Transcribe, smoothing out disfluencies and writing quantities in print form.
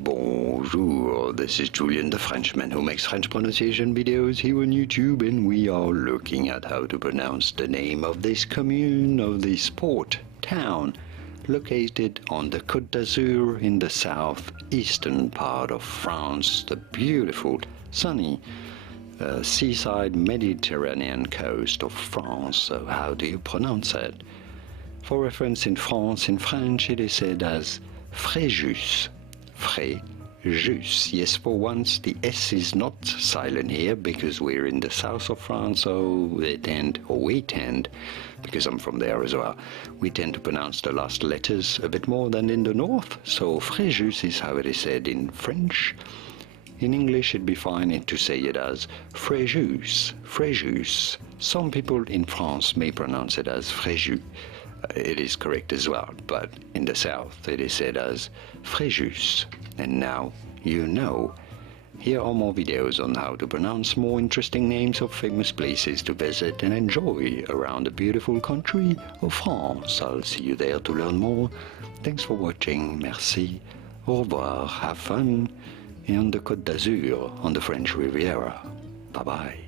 Bonjour, this is Julien the Frenchman who makes French pronunciation videos here on YouTube, and we are looking at how to pronounce the name of this commune, of this port, town, located on the Côte d'Azur in the southeastern part of France, the beautiful, sunny, seaside Mediterranean coast of France. So how do you pronounce it? For reference, in France, in French, it is said as Fréjus. Fréjus. Yes, for once the S is not silent here because we're in the south of France, so we tend, because I'm from there as well, we tend to pronounce the last letters a bit more than in the north. So Fréjus is how it is said in French. In English it'd be fine to say it as Fréjus. Fréjus. Some people in France may pronounce it as Fréjus. It is correct as well, but in the south it is said as Fréjus. And now you know. Here are more videos on how to pronounce more interesting names of famous places to visit and enjoy around the beautiful country of France. I'll see you there to learn more. Thanks for watching. Merci. Au revoir. Have fun on the Côte d'Azur on the French Riviera. Bye bye.